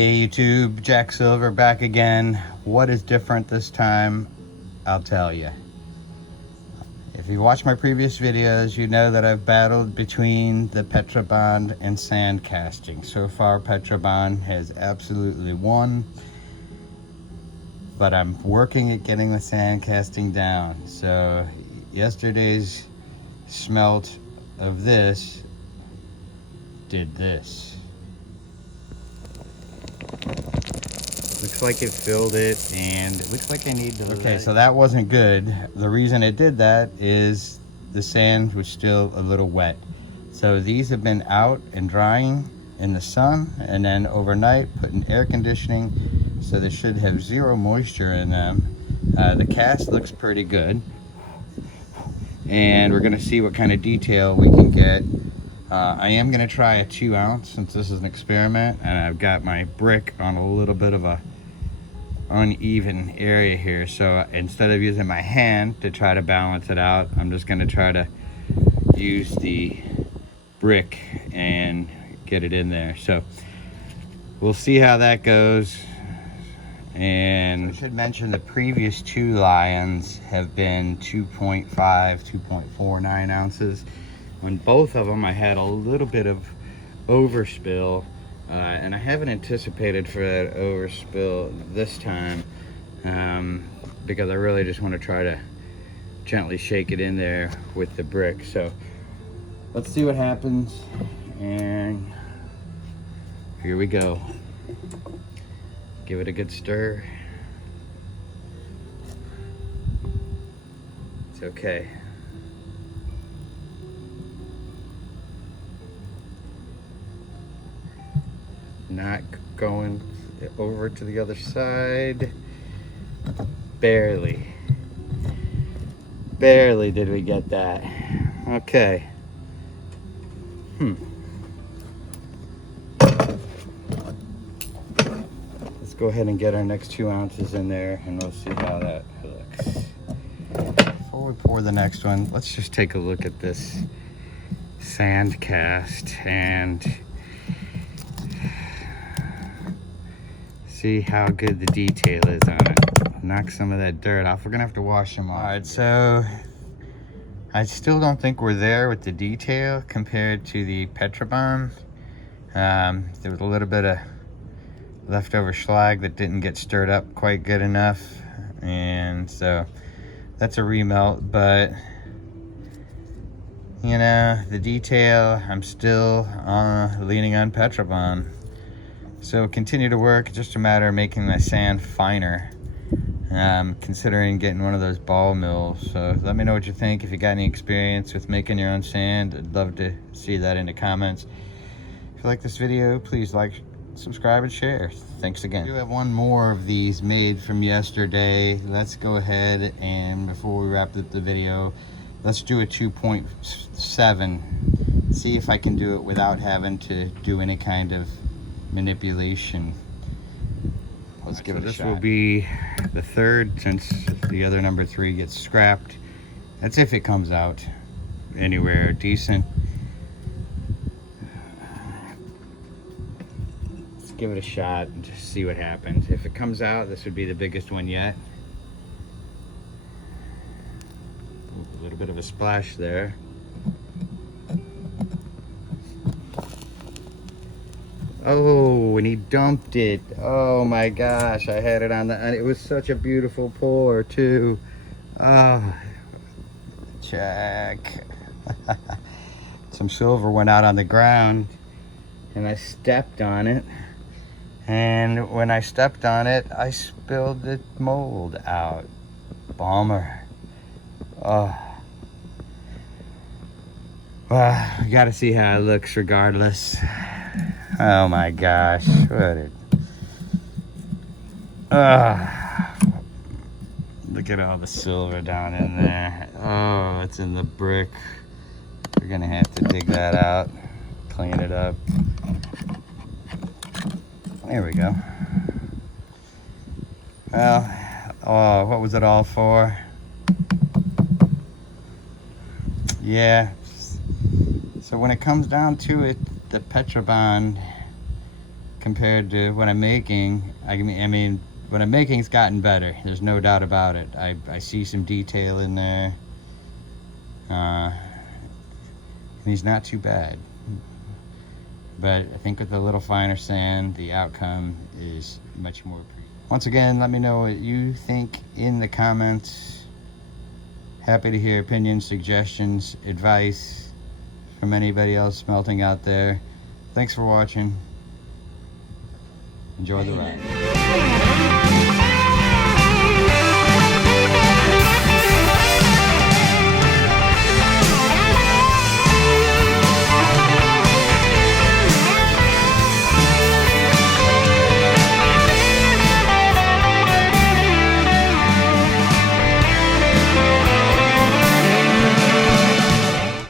Hey YouTube, Jack Silver back again. What is different this time? I'll tell you. If you watch my previous videos, you know that I've battled between the Petrobond and sand casting. So far, Petrobond has absolutely won, but I'm working at getting the sand casting down. So yesterday's smelt of this did this. Looks like it filled it, and it looks like I need to... Okay, so that wasn't good. The reason it did that is the sand was still a little wet. So these have been out and drying in the sun, and then overnight put in air conditioning, so they should have zero moisture in them. The cast looks pretty good, and we're gonna see what kind of detail we can get. I am gonna try a 2 ounce since this is an experiment, and I've got my brick on a little bit of a uneven area here, so instead of using my hand to try to balance it out, I'm just going to try to use the brick and get it in there. So we'll see how that goes. And I should mention the previous 2 lions have been 2.5 2.49 ounces. When both of them I had a little bit of overspill, and I haven't anticipated for that overspill this time, because I really just want to try to gently shake it in there with the brick. So let's see what happens, and here we go. Give it a good stir. It's okay. Not going over to the other side. Barely did we get that. Okay. Let's go ahead and get our next 2 ounces in there, and we'll see how that looks. Before we pour the next one, let's just take a look at this sand cast and see how good the detail is on it. Knock some of that dirt off. We're gonna have to wash them off. All right, so I still don't think we're there with the detail compared to the Petrobond. There was a little bit of leftover slag that didn't get stirred up quite good enough, and so that's a remelt. But you know, the detail, I'm still leaning on Petrobond. So continue to work. It's just a matter of making the sand finer. Considering getting one of those ball mills. So let me know what you think. If you got any experience with making your own sand, I'd love to see that in the comments. If you like this video, please like, subscribe, and share. Thanks again. I do have one more of these made from yesterday. Let's go ahead, and before we wrap up the video, let's do a 2.7. See if I can do it without having to do any kind of manipulation. Let's give it a shot. This will be the third, since the other number 3 gets scrapped. That's if it comes out anywhere decent. Let's give it a shot and just see what happens. If it comes out, this would be the biggest one yet. A little bit of a splash there. Oh, and he dumped it. Oh my gosh, I had it on the, and it was such a beautiful pour too. Oh, check. Some silver went out on the ground, and I stepped on it. And when I stepped on it, I spilled the mold out. Bummer. Oh. Well, you gotta see how it looks regardless. Oh my gosh, what it... Look at all the silver down in there. Oh, it's in the brick. We're gonna have to dig that out, clean it up. There we go. Well, oh, what was it all for? Yeah. So when it comes down to it, the Petrobond compared to what I'm making, I mean, what I'm making's gotten better. There's no doubt about it. I see some detail in there. And he's not too bad. But I think with a little finer sand, the outcome is much more pretty. Once again, let me know what you think in the comments. Happy to hear opinions, suggestions, advice from anybody else smelting out there. Thanks for watching. Enjoy the ride.